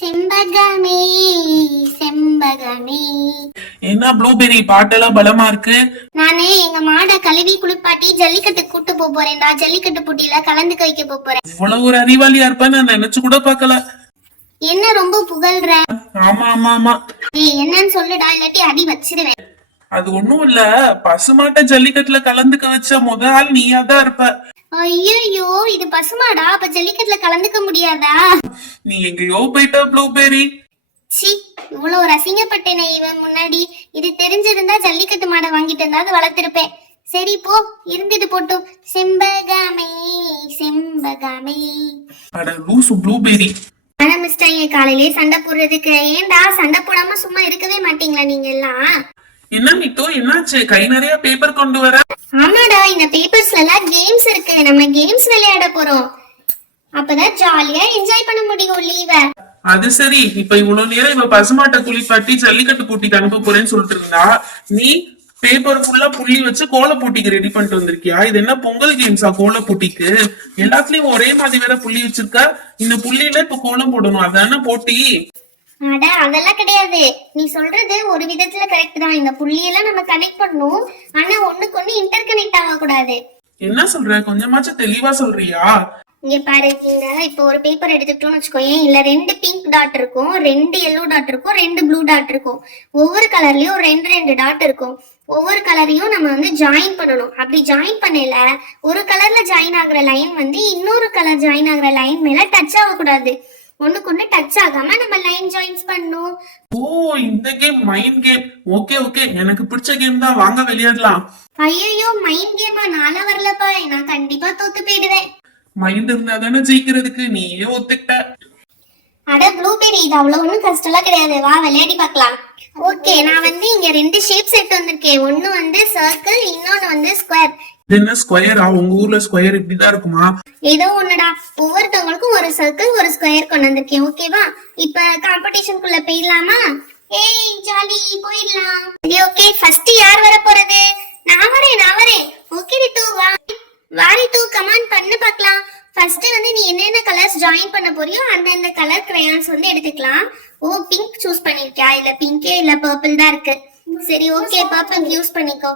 செம்பகமே செம்பகமே. என்ன ப்ளூபெர்ரி பாட்டெல்லாம் பலமா இருக்கு. நானே எங்க மாட கழுவி குளிப்பாட்டி ஜல்லிக்கட்டு கூட்டு போறேன்டா. ஜல்லிக்கட்டு போட்டியில கலந்துக்க வைக்க போறேன். இவ்வளவு ஒரு அறிவாளியா இருப்பேன்னு நான் நினைச்சு கூட பாக்கல. என்ன ரொம்ப புகழ்ற? ஆமா ஆமா ஆமா. என்னன்னு சொல்லுடா, இல்லாட்டி அடி வச்சிருவேன். அது ஒண்ணும் இல்ல, பசுமாட்ட ஜல்லிக்கட்டுல கலந்துக்க வச்ச முத ஆள் நீயா தான் இருப்ப. ஐயோ, இது பசுமாடா, அப்ப ஜல்லிக்கட்டுல கலந்துக்க முடியாதா? நீ எங்கயோ போயிட்ட ப்ளூபெர்ரி. சி, இவ்வளவு ரசிங்கப்பட்டேனே இவன் முன்னாடி. இது தெரிஞ்சிருந்தா ஜல்லிக்கட்டு மாடை வாங்கிட்டு இருந்தாது வளர்த்திருப்பேன். சரி போ, இருந்துட்டு போட்டும். செம்பகமே செம்பகமே. அட லூசு ப்ளூபெர்ரி. ஆரம்பிச்சிட்டாங்க காலையிலே சண்டை போடுறதுக்கு. ஏன்டா சண்டை போடாம சும்மா இருக்கவே மாட்டீங்களா நீங்க எல்லாம்? என்ன மிட்டோ, என்னாச்சு? கை நிறைய பேப்பர் கொண்டு வர? ஆமாடா, இந்த பேப்பர்ஸ்ல எல்லாம் கேம்ஸ் இருக்கு. நம்ம கேம்ஸ் விளையாட போறோம். அப்பதான் ஜாலியா என்ஜாய் பண்ண முடியும் லீவ. அது சரி, இப்ப இவ்வளவு நேரம் இவ பசுமாட்டை குளிப்பாட்டி ஜல்லிக்கட்டு போட்டிக்கு அனுப்ப போறேன்னு சொல்லிட்டு இருந்தா, நீ பேப்பர் ஃபுல்லா புள்ளி வச்சு கோல போட்டிக்கு ரெடி பண்ணிட்டு வந்திருக்கியா? இது என்ன பொங்கல் கேம்ஸா கோல போட்டிக்கு? எல்லாத்துலயும் ஒரே மாதிரி வேற புள்ளி வச்சிருக்க. இந்த புள்ளியில இப்ப கோலம் போடணும், அதான போட்டி? அட அதெல்லாம் கிடையாது. நீ சொல்றது ஒரு விதத்துல கரெக்ட் தான். இந்த புள்ளியெல்லாம் நம்ம கனெக்ட் பண்ணணும். ஆனா ஒண்ணுக்கு ஒண்ணு இன்டர் கனெக்ட் ஆக கூடாது. என்ன சொல்ற? கொஞ்சமாச்சும் தெளிவா சொல்றியா? இங்க பாரு, இப்போ ஒரு பேப்பர் எடுத்துக்கிட்டோம்னு வச்சுக்கோயேன். இல்ல 2 பிங்க் டாட் இருக்கும், 2 எல்லோ டாட் இருக்கும், 2 ப்ளூ டாட் இருக்கும். ஒவ்வொரு கலர்லயும் 2 டாட் இருக்கும். ஒவ்வொரு கலரையும் நம்ம வந்து ஜாயின் பண்ணணும். அப்படி ஜாயின் பண்ணல ஒரு கலர்ல ஜாயின் ஆகுற லைன் வந்து இன்னொரு கலர் ஜாயின் ஆகுற லைன் மேல டச் ஆகக்கூடாது. ஒண்ணுக்கு ஒண்ணு டச் ஆகாம நம்ம லைன் ஜாயின்ஸ் பண்ணணும். ஓ, இந்த game mind game. Okay okay, எனக்கு பிடிச்ச கேம் தான், வாங்க விளையாடலாம். ஐயோ, மைண்ட் கேமா? நாளா வரலப்பா, நான் கண்டிப்பா தோத்து போயிடுவேன். மைண்ட் இருந்தா தானே ஜெயிக்கிறதுக்கு, நீயே ஒத்துக்கிட்ட. அட ப்ளூபெர்ரி, இது அவ்வளவு ஒண்ணும் கஷ்டம்லாம் கிடையாது. வா விளையாடி பார்க்கலாம். ஓகே, நான் வந்து இங்க 2 ஷேப் செட் வந்திருக்கேன். ஒன்னு வந்து சர்க்கிள், இன்னொன்னு வந்து ஸ்கொயர். என்ன ஸ்கொயரா? உங்க ஊர்ல ஸ்கொயர் இப்படிதான் இருக்குமா? ஏதோ ஒண்ணுடா, ஒவ்வொருத்தவங்களுக்கும் ஒரு சர்க்கிள் ஒரு ஸ்கொயர் கொண்டு வந்திருக்கேன். ஓகேவா? இப்ப காம்படிஷனுக்குள்ள போயிடலாமா? ஏய் ஜாலி, போயிடலாம். சரி ஓகே, ஃபர்ஸ்ட் யார் வர போறது? நான் வரேன். ஓகே ரித்து, வா ரித்து, கமான் பண்ணு பார்க்கலாம். ஃபர்ஸ்ட் வந்து நீ என்னென்ன கலர்ஸ் ஜாயின் பண்ண போறியோ அந்த கலர் கிரையான்ஸ் வந்து எடுத்துக்கலாம். ஓ, பிங்க் சூஸ் பண்ணிருக்கியா? இல்ல பிங்கே இல்ல பர்பிள் தான் இருக்கு. சரி ஓகே, பர்பிள் யூஸ் பண்ணிக்கோ.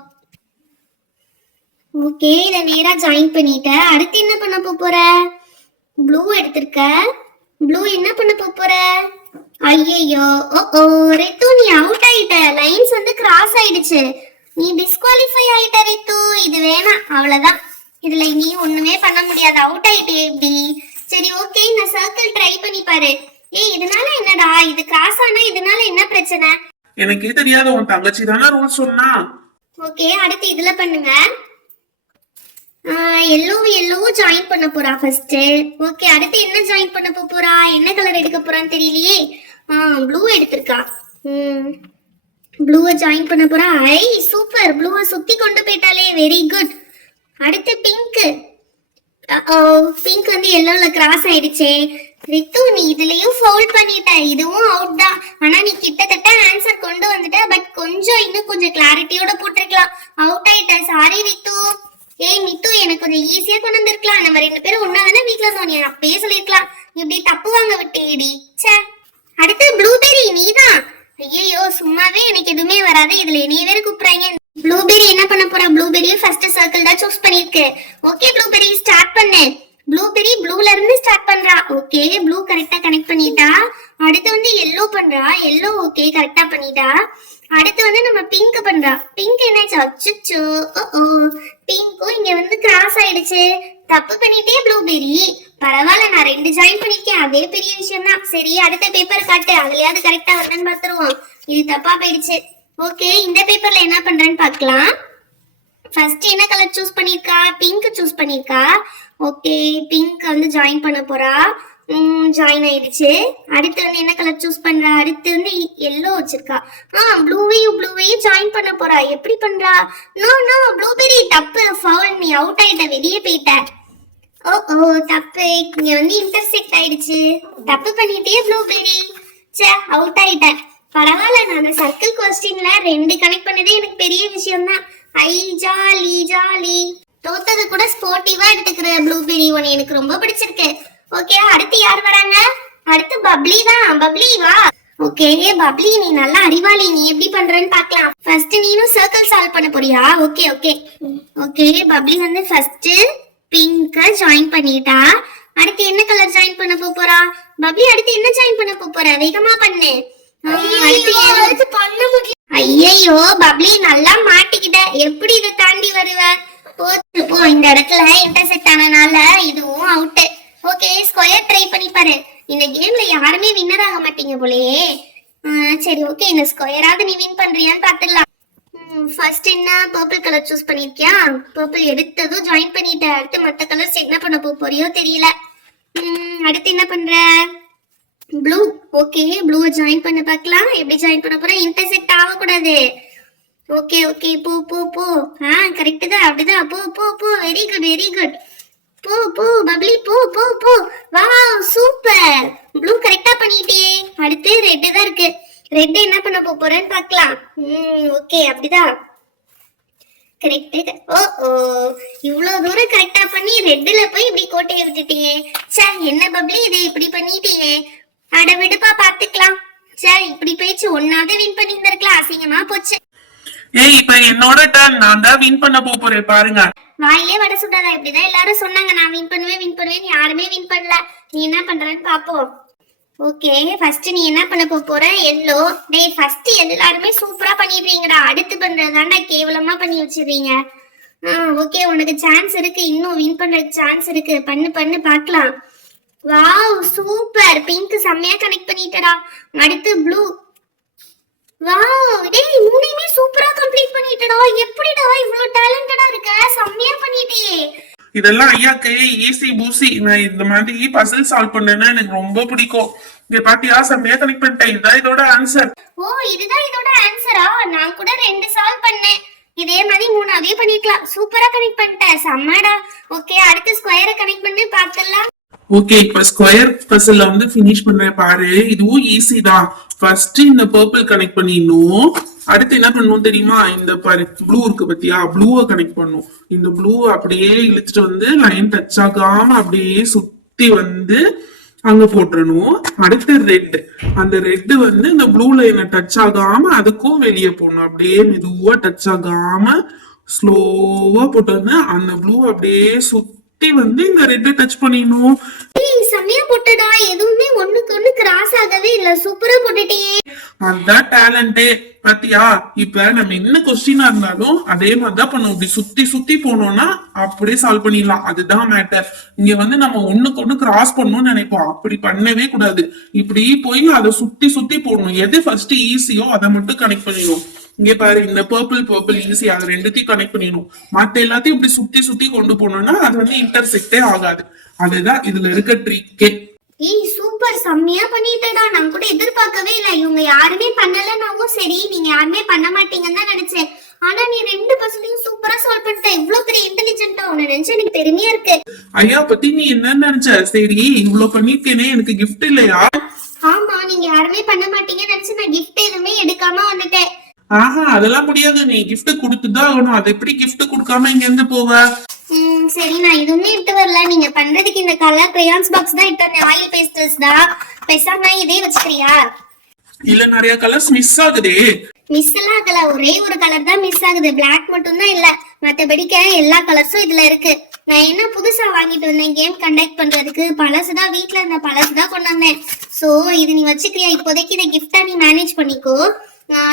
ஓகே, இத நேரா ஜாயின் பண்ணிட்ட. அடுத்து என்ன பண்ண போற? ப்ளூ எடுத்துக்க. ப்ளூ என்ன பண்ண போற? ஐயோ, ஓ ரித்து, நீ அவுட் ஆயிட்ட. லைன்ஸ் வந்து கிராஸ் ஆயிடுச்சு. நீ டிஸ்குவாலிஃபை ஆயிட்ட ரித்து. இது வேணாம், அவ்வளவுதான். இதுல நீ ஒண்ணுமே பண்ண முடியாது, அவுட் ஆயிட்டே. இப்படி சரி ஓகே, இந்த சர்க்கிள் ட்ரை பண்ணி பாரு. ஏய், இதனால என்னடா? இது கிராஸ் ஆனா இதனால என்ன பிரச்சனை? எனக்கே தெரியாத, உன் தங்கச்சி தானே ரூல் சொன்னா. ஓகே, அடுத்து இதுல பண்ணுங்க. எல்லோ ஜாயின் பண்ண போறா ஃபர்ஸ்ட். ஓகே, அடுத்து என்ன ஜாயின் பண்ண போறா? என்ன கலர் எடுக்க போறான்னு தெரியலையே. ப்ளூ எடுத்திருக்கா. ப்ளூவை ஜாயின் பண்ண போறா. ஐ சூப்பர், ப்ளூவை சுத்தி கொண்டு போயிட்டாலே, வெரி குட். அடுத்து பிங்க். பிங்க் வந்து எல்லோல கிராஸ் ஆயிடுச்சே. ரித்து, நீ இதுலயும் ஃபவுல் பண்ணிட்ட. இதுவும் அவுட் தான். ஆனா நீ கிட்டத்தட்ட ஆன்சர் கொண்டு வந்துட்ட. பட் இன்னும் கொஞ்சம் கிளாரிட்டியோட போட்டிருக்கலாம். அவுட் ஆயிட்ட. சாரி ரித்து. ஏய் மித்து, எனக்கு கொஞ்சம் ஈஸியா கொண்டு வந்திருக்கலாம். நம்ம 2 பேரும் ஒன்னா தானே வீட்டுல இருந்தோம். நீ அப்பயே சொல்லிருக்கலாம். இப்படி தப்பு வாங்க விட்டேடி. சே, அடுத்து ப்ளூபெர்ரி, நீதான். ஐயோ, சும்மாவே எனக்கு எதுவுமே வராது, இதுல நீ வேற கூப்பிடுறாங்க. ப்ளூபெர்ரி என்ன பண்ண போறா? ப்ளூபெர்ரி ஃபர்ஸ்ட் சர்க்கிள் தான் சூஸ் பண்ணிருக்கு. ஓகே ப்ளூபெர்ரி, ஸ்டார்ட் பண்ணு. ப்ளூபெர்ரி ப்ளூல இருந்து ஸ்டார்ட் பண்றா. ஓகே, ப்ளூ கரெக்டா கனெக்ட் பண்ணிட்டா. அடுத்து வந்து எல்லோ பண்றா. எல்லோ ஓகே கரெக்டா பண்ணிட்டா. அடுத்து வந்து நம்ம பிங்க் பண்றா. பிங்க் என்னாச்சு? அச்சச்சோ, பிங்க்கும் இங்க வந்து கிராஸ் ஆயிடுச்சு. தப்பு பண்ணிட்டே ப்ளூபெர்ரி. பரவாயில்ல, நான் 2 ஜாயின் பண்ணிருக்கேன், அதே பெரிய விஷயம் தான். சரி, அடுத்த பேப்பர் காட்டு, அதுலயாவது கரெக்டா வருதுன்னு பாத்துருவோம். இது தப்பா போயிடுச்சு. ஓகே, இந்த பேப்பர்ல என்ன பண்றேன்னு பாக்கலாம். ஃபர்ஸ்ட் என்ன கலர் சூஸ் பண்ணிருக்கா? பிங்க் சூஸ் பண்ணிருக்கா. ஓகே, பிங்க் வந்து ஜாயின் பண்ண போறா. ஜாயின் ஆயிடுச்சு. அடுத்து வந்து என்ன கலர் சூஸ் பண்றா? அடுத்து வந்து எல்லோ வச்சிருக்கா. ப்ளூவையும் ஜாயின் பண்ண போறா. எப்படி பண்றா? நோ ப்ளூபெர்ரி, தப்பு, ஃபவுல். நீ அவுட் ஆயிட்ட, வெளியே போயிட்ட. ஓ தப்பு, இங்க வந்து இன்டர்செக்ட் ஆயிடுச்சு. தப்பு பண்ணிட்டே ப்ளூபெர்ரி. சே, அவுட் ஆயிட்ட. பரவாயில்ல, நான் அந்த சர்க்கிள் கொஸ்டின்ல 2 கனெக்ட் பண்ணதே எனக்கு பெரிய விஷயம் தான். ஐ ஜாலி. தோத்தது கூட ஸ்போர்ட்டிவா எடுத்துக்கிற ப்ளூபெர்ரி, உன்னை எனக்கு ரொம்ப பிடிச்சிருக்கு. ஓகே, அடுத்து யார் வராங்க? அடுத்து பப்ளி தான். பப்ளி வா. ஓகே பப்ளி, நீ நல்லா அறிவாளி, நீ எப்படி பண்றன்னு பார்க்கலாம். ஃபர்ஸ்ட் நீனும் சர்க்கிள் சால்வ் பண்ண போறியா? Okay okay okay. பப்ளி வந்து ஃபர்ஸ்ட் பிங்க் ஜாயின் பண்ணிட்டா. அடுத்து என்ன கலர் ஜாயின் பண்ண போறா பப்ளி? அடுத்து என்ன ஜாயின் பண்ண போற? வேகமா பண்ணு. அடுத்து பண்ண முடியல. ஐயோ பப்ளி, நல்லா மாட்டிக்கிட்ட. எப்படி இதை தாண்டி வருவ? போ, இந்த இடத்துல இன்டர்செக்ட் ஆனனால இதுவும் அவுட். ஓகே ஸ்கொயர் ட்ரை பண்ணி பாரு. இந்த கேம்ல யாருமே வின்னர் ஆக மாட்டீங்க போலயே. சரி ஓகே, இந்த ஸ்கொயராவது நீ வின் பண்றியான்னு பாத்துடலாம். ஃபர்ஸ்ட் என்ன பர்பிள் கலர் சூஸ் பண்ணிருக்கியா? பர்பிள் எடுத்ததும் ஜாயின் பண்ணிட்ட. அடுத்து மத்த கலர்ஸ் என்ன பண்ண போறியோ தெரியல. அடுத்து என்ன பண்ற? ப்ளூ. ஓகே ப்ளூவை ஜாயின் பண்ண பார்க்கலாம். எப்படி ஜாயின் பண்ண போற? இன்டர்செக்ட் ஆகக்கூடாது. ஓகே ஓகே போ போ போ. கரெக்ட் தான், அப்படிதான். போ போ போ. Very good very good. போ போ பப்ளி, போ போ போ. Wow super. ப்ளூ கரெக்டா பண்ணிட்டே. அடுத்து ரெட் தான் இருக்கு. ரெட் என்ன பண்ண போறேன்னு பார்க்கலாம். ஓகே அப்படிதான் கரெக்ட். ஓ இவ்வளவு தூரம் கரெக்டா பண்ணி ரெட்ல போய் இப்படி கோட்டையை விட்டுட்டியே. சார் என்ன பப்ளி இதை இப்படி பண்ணிட்டியே? அட விடுப்பா பாத்துக்கலாம். சார் இப்படி போயிச்சு, ஒன்னாவது வின் பண்ணி இருந்திருக்கலாம். அசிங்கமா போச்சு. ஏய் இப்ப என்னோட டர்ன். நான் தான் வின் பண்ண போறேன் பாருங்க. வாயிலே வட சுடாதா? இப்படிதான் எல்லாரும் சொன்னாங்க, நான் வின் பண்ணுவேன். யாருமே வின் பண்ணல. நீ என்ன பண்றன்னு பாப்போம். ஓகே ஃபர்ஸ்ட் நீ என்ன பண்ண போற? எல்லோ. டேய் ஃபர்ஸ்ட் எல்லாருமே சூப்பரா பண்ணிடுறீங்கடா. அடுத்து பண்றதாண்டா கேவலமா பண்ணி வச்சிடுறீங்க. ஓகே உனக்கு சான்ஸ் இருக்கு, இன்னும் வின் பண்றதுக்கு சான்ஸ் இருக்கு. பண்ணு பார்க்கலாம். Wow super. பிங்க் செம்மையா கனெக்ட் பண்ணிட்டடா. அடுத்து ப்ளூ. வாவ் டேய் மூணையுமே சூப்பரா கம்ப்ளீட் பண்ணிட்டடா. எப்படிடா இவ்ளோ டேலண்டடா இருக்க? செம்மையா பண்ணிட்டியே. இதெல்லாம் ஐயாக்கு ஈஸி பூசி. நான் இந்த மாதிரி பசில் சால்வ் பண்ணேன்னா எனக்கு ரொம்ப பிடிக்கும். இங்க பாத்தியா செம்மையா கனெக்ட் பண்ணிட்டேன். இதுதான் இதோட ஆன்சர். ஓ இதுதான் இதோட ஆன்சரா? நான் கூட 2 சால்வ் பண்ணேன். இதே மாதிரி 3ஆவே பண்ணிக்கலாம். சூப்பரா கனெக்ட் பண்ணிட்டேன். செம்மடா. ஓகே அடுத்து ஸ்கொயரை கனெக்ட் பண்ணி பார்க்கலாம். ஓகே இப்ப ஸ்கொயர் பசில்ல வந்து ஃபினிஷ் பண்றேன் பாரு. இதுவும் ஈஸி தான். ஃபர்ஸ்ட் இந்த பர்பிள் கனெக்ட் பண்ணிடணும். அடுத்து என்ன பண்ணுவோம் தெரியுமா? இந்த பாரு ப்ளூ இருக்கு பத்தியா? ப்ளூவை கனெக்ட் பண்ணும். இந்த ப்ளூ அப்படியே இழுத்துட்டு வந்து லைன் டச் ஆகாம அப்படியே சுத்தி வந்து அங்க போட்டுறணும். அடுத்து ரெட். அந்த ரெட் வந்து இந்த ப்ளூ லைனை டச் ஆகாம அதுக்கும் வெளியே போடணும். அப்படியே மெதுவா டச் ஆகாம ஸ்லோவா போட்டு வந்து அந்த ப்ளூ அப்படியே சுத்தி வந்து இந்த ரெட் டச் பண்ணிடணும். செம்மையா போட்டடா. எதுவுமே ஒண்ணுக்கு ஒண்ணு கிராஸ் ஆகவே இல்ல. சூப்பரா போட்டுட்டியே. அதான் டேலண்டே பாத்தியா? இப்ப நம்ம என்ன கொஸ்டினா இருந்தாலும் அதே மாதிரிதான் பண்ணுவோம். இப்படி சுத்தி சுத்தி போனோம்னா அப்படியே சால்வ் பண்ணிடலாம். அதுதான் மேட்டர். இங்க வந்து நம்ம ஒண்ணுக்கு ஒண்ணு கிராஸ் பண்ணணும்னு நினைப்போம். அப்படி பண்ணவே கூடாது. இப்படி போய் அதை சுத்தி சுத்தி போடணும். எது ஃபர்ஸ்ட் ஈஸியோ அதை மட்டும் கனெக்ட் பண்ணிடுவோம். இங்க பாரு இந்த பர்பிள் ஈஸி. அது ரெண்டுத்தையும் கனெக்ட் பண்ணிடணும். மத்த எல்லாத்தையும் இப்படி சுத்தி சுத்தி கொண்டு போனோம்னா அது வந்து இன்டர்செக்டே ஆகாது. அதுதான் இதுல இருக்க ட்ரிக்கே. ஏய் சூப்பர் செம்மையா பண்ணிட்டடா. நான் கூட எதிர்பார்க்கவே இல்ல. இவங்க யாருமே பண்ணலனாவும் சரி, நீங்க யாருமே பண்ண மாட்டீங்கன்னு தான் நினைச்சேன். ஆனா நீ 2 பர்சன்டையும் சூப்பரா சால்வ் பண்ணிட்ட. இவ்வளவு பெரிய இன்டெலிஜென்ட்டா உன்னை நினைச்சு எனக்கு பெருமையா இருக்கு. ஐயா பத்தி நீ என்ன நினைச்ச? சரி இவ்வளவு பண்ணிருக்கேனே எனக்கு கிஃப்ட் இல்லையா? ஆமா நீங்க யாருமே பண்ண மாட்டீங்கன்னு நினைச்சு நான் கிஃப்ட் எதுவுமே எடுக்காம வந்துட்டேன். அதெல்லாம் முடியாது. நீ கிஃப்ட் கொடுத்துதான் ஆகணும். அது எப்படி கிஃப்ட் கொடுக்காம இங்க இருந்து போவ? சரி நான் எதுவுமே எடுத்து வரல. நீங்க பண்றதுக்கு இந்த கலர் கிரையான்ஸ் பாக்ஸ் தான் எடுத்து வந்தேன். ஆயில் பேஸ்டல்ஸ் தான். பேசாம இதே வச்சுக்கிறியா? இல்ல நிறைய கலர்ஸ் மிஸ் ஆகுதே. மிஸ் எல்லாம் ஆகல. ஒரே ஒரு கலர் தான் மிஸ் ஆகுது. பிளாக் மட்டும் தான் இல்ல. மத்தபடிக்க எல்லா கலர்ஸும் இதுல இருக்கு. நான் என்ன புதுசா வாங்கிட்டு வந்தேன் கேம் கண்டக்ட் பண்றதுக்கு? பழசுதான் வீட்டுல இருந்த பழசுதான் கொண்டு வந்தேன். சோ இது நீ வச்சுக்கிறியா? இப்போதைக்கு இதை கிஃப்டா நீ மேனேஜ் பண்ணிக்கோ.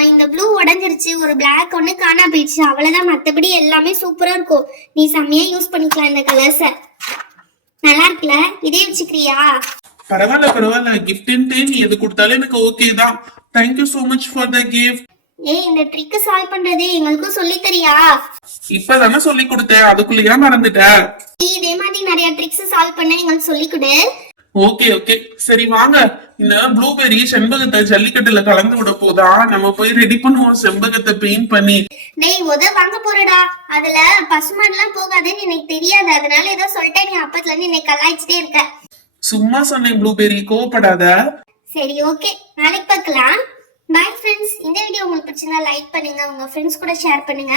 இந்த ப்ளூ உடஞ்சிருச்சு. ஒரு பிளாக் ஒண்ணு காணா போயிடுச்சு. அவ்வளவுதான். மத்தபடி எல்லாமே சூப்பரா இருக்கும். நீ செம்மையா யூஸ் பண்ணிக்கலாம் இந்த கலர்ஸ. நல்லா இருக்குல்ல? இதே வச்சுக்கிறியா? பரவாயில்ல. கிஃப்ட்ன்ட்டு நீ எது கொடுத்தாலும் எனக்கு ஓகே தான். Thank you so much for the gift. ஏய் இந்த ட்ரிக் சால்வ் பண்றது எங்களுக்கும் சொல்லி தரியா? இப்பதானே சொல்லி கொடுத்தேன். அதுக்குள்ளேயா மறந்துட்ட? இதே மாதிரி நிறைய ட்ரிக்ஸ் சால்வ் பண்ண எங்களுக்கு சொல்லி கொடு. ஓகே சரி வாங்க. இந்த ப்ளூபெர்ரி செண்பகத்தை ஜல்லிக்கட்டுல கலந்து விட போதா? நம்ம போய் ரெடி பண்ணுவோம் செண்பகத்தை பெயிண்ட் பண்ணி. டேய் வாங்க போறடா. அதுல பசுமாடுலாம் போகாதுன்னு எனக்கு தெரியாது. அதனால ஏதோ சொல்லிட்டேன். நீ அப்பத்துல இருந்து என்னை கலாய்ச்சிட்டே இருக்க. சும்மா சொன்னேன் ப்ளூபெர்ரி, கோவப்படாத. சரி ஓகே நாளைக்கு பார்க்கலாம். Bye friends. இந்த வீடியோ உங்களுக்கு பிடிச்சிருந்தா லைக் பண்ணுங்க. உங்க ஃப்ரெண்ட்ஸ் கூட ஷேர் பண்ணுங்க.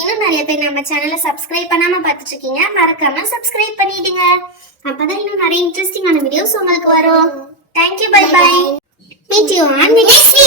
இன்னும் நிறைய பேர் நம்ம சேனலை சப்ஸ்கிரைப் பண்ணாம பார்த்துட்டு இருக்கீங்க. மறக்காம சப்ஸ்கிரைப் பண்ணிடுங்க. அப்பதான் இன்னும் நிறைய இன்ட்ரெஸ்டிங்கான வீடியோஸ் உங்களுக்கு வரும். Thank you. Bye bye. meet you on next video.